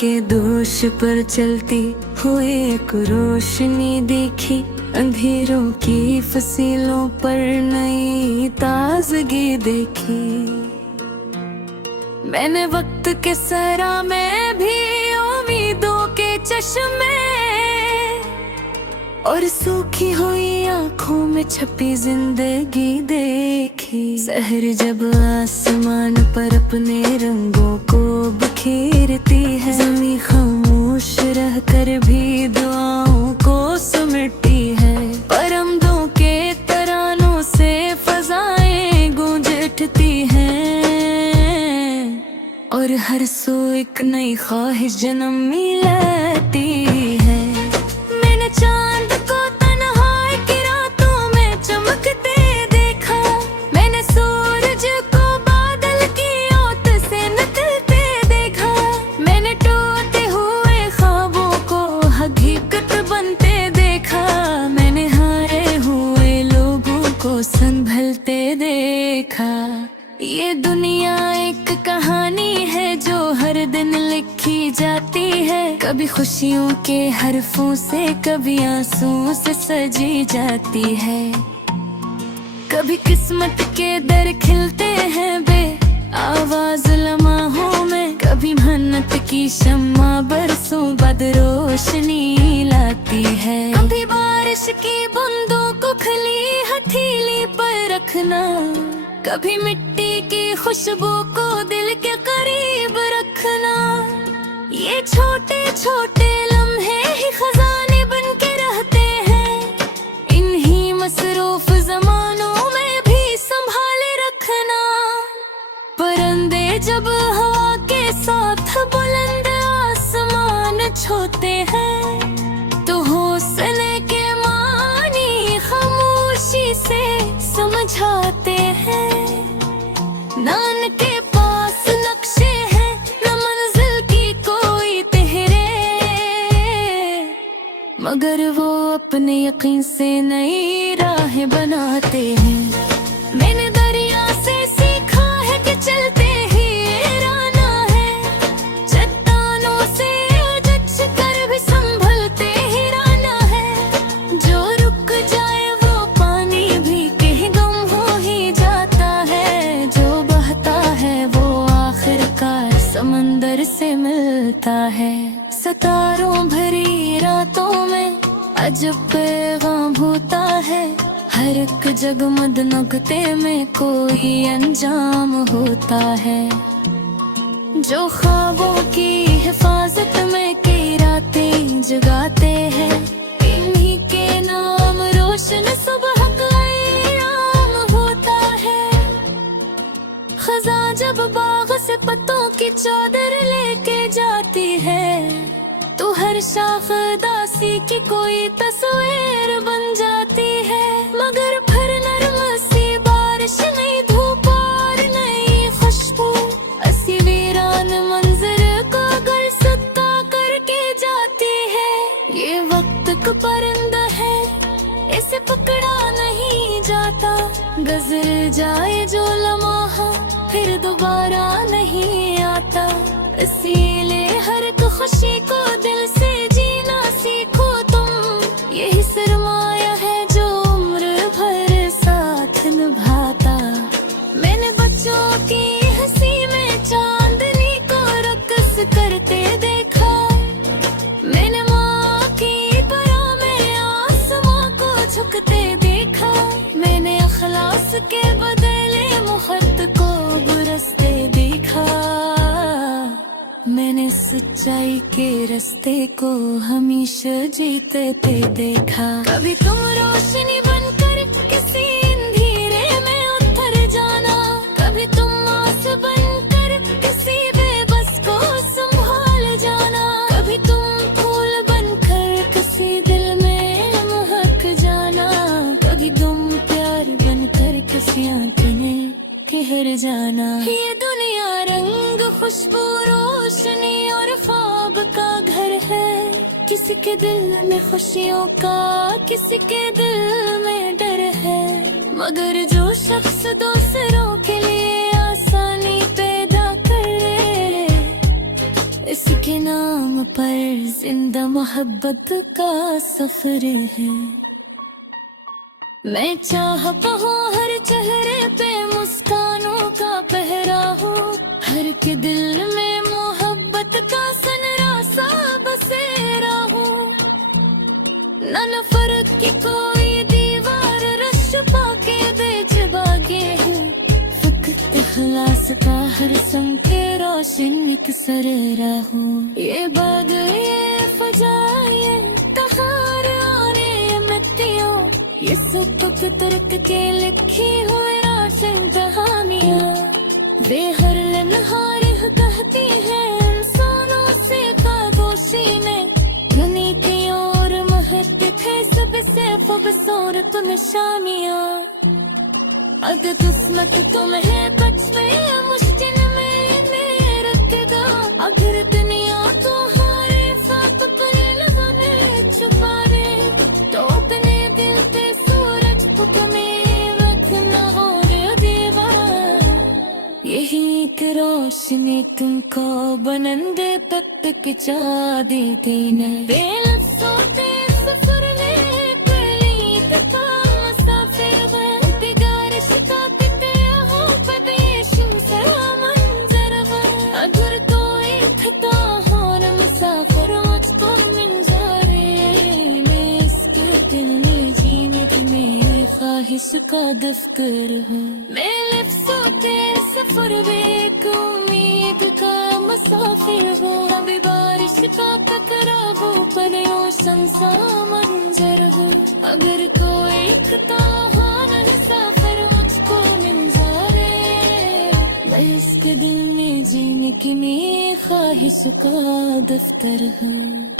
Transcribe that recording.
के दोष पर चलती हुई एक रोशनी देखी, अंधेरों की फसीलों पर नई ताजगी देखी। मैंने वक्त के सरा में भी उम्मीदों के चश्मे और सूखी हुई आंखों में छपी जिंदगी देखी। शहर जब आसमान पर अपने रंगों को बिखेरती है, ज़मीं खामोश रहकर भी दुआओं को समेटती है। परंदों के तरानों से फज़ाएं गूंज उठती हैं और हर सू एक नई ख्वाहिश जन्म लेती है। मैंने चांद को तन्हाई की रातों में चमकते देखा, मैंने सूरज को बादल की ओट से निकलते देखा। मैंने टूटे हुए ख्वाबों को हकीकत बनते देखा, मैंने हारे हुए लोगों को संभलते देखा। ये दुनिया एक कहानी है जो हर दिन लिखी जाती है, कभी खुशियों के हरफों से, कभी आंसुओं से सजी जाती है। कभी किस्मत के दर खिलते हैं बे आवाज लम्हों में, कभी मेहनत की शम्मा बरसों बाद रोशनी लाती है। कभी बारिश की बूंदों को खली हथेली पर रखना, कभी मिट्टी की खुशबू को दिल के करीब रखना। ये छोटे छोटे लम्हे ही खजाने बन के रहते हैं, इन्हीं मसरूफ जमानों में भी संभाले रखना। परिंदे जब हवा के साथ बुलंद आसमान छूते हैं, तो हौसले के मानी खामोशी से समझाते हैं। नान के पास नक्शे हैं, न मंजिल की कोई तेहरे, मगर वो अपने यकीन से नई राहें बनाते हैं। मैंने दरिया से सीखा है कि चलते ही रहना है, चट्टानों से उलझ कर भी संभलते ही रहना है। जो रुक जाए वो पानी भी कहीं गुम हो ही जाता है, जो बहता है वो आखिरकार समंदर से मिलता है। सितारों भरी रातों में अजब पैगाम होता है, हर एक जगमग नुक्ते में कोई अंजाम होता है। जो ख्वाबों की हिफाजत में कई रातें जगाते हैं, इन्हीं के नाम रोशन सुबह क़याम होता है। खज़ां जब बाग से पत्तों की चादर लेके जाती है, तो हर शाख दासी की कोई तस्वीर बन जाती है। मगर फिर नरम सी बारिश, नहीं धूप और नहीं खुशबू, ऐसी वीरान मंजर को घर सत्ता करके जाती है। ये वक्त का परिंदा है, इसे पकड़ा नहीं जाता, गुज़र जाए जो लम्हा फिर दोबारा नहीं आता। इसीलिए हर एक खुशी को दिल से जीना सीखो तुम, यही सरमाया है जो उम्र भर साथ निभाता। मैंने बच्चों की हंसी में चांदनी को रक्स करते देखा, मैंने माँ की परा में आसमां को झुकते देखा। मैंने अखलास के बदले मुहब्बत को बरसते देखा, मैंने सच्चाई के रास्ते को हमेशा जीते देखा। कभी तुम रोशनी बनकर किसी अंधेरे में उतर जाना, कभी तुम आस बनकर किसी बेबस को संभाल जाना, कभी तुम फूल बनकर किसी दिल में महक जाना, कभी तुम प्यार बनकर किसी आंखें में कहर जाना। ये दुनिया रंग, खुशबू, रोशनी और ख्वाब का घर है, किसी के दिल में खुशियों का, किसी के दिल में डर है। मगर जो शख्स दूसरों के लिए आसानी पैदा करे, इसके के नाम पर जिंदा मोहब्बत का सफर है। मैं चाहता हूँ हर चेहरे पे मुस्कानों का पहरा हो, हर के दिल में मोहब्बत का सनरासा बसेरा हो। ना नफरत की कोई दीवार रश पाके बेजबागे है, फकत इखलास का हर संके रोशन एक सररा हो। ये बाद ये फजा ये तहार आने मतियों, ये सब तुर्क के लिखी हुई रोशन कहानियाँ। वे हर लम्हारे कहती है इंसानों से खामोशी ने, नीतियों और महत्व थे सबसे खूबसूरत निशानियाँ। अगर किस्मत तुम्हें बचपे मुश्किल में रख दो, अगर दुनिया तुम्हारे साथ अपने लगाने छुपा दे, तो अपने दिल पे सूरज पुकमे रखना हो दीवार। यही एक रोशनी तुमको बनंदे तक जा देती न। बेलफ्ज़ों के सफर में पहली का मुसाफिर है, बिगाड़ शिकायत पे हो पेशें से मंजर है। अगर कोई खता हो न मुसाफिर मुझको मिल जाए, मैं इसके दिल में जीने की मेरी ख्वाहिश का दफ्तर है। मैं लफ्ज़ों के सफर में एक उम्मीद का मुसाफिर हूँ, अभी बारिश का टकराव पर रोशन सा मंजर हो। अगर कोई खता हो न मुसाफिर मुझको मिल जाए, मैं इसके दिल में जीने की मेरी ख्वाहिश का दफ्तर है।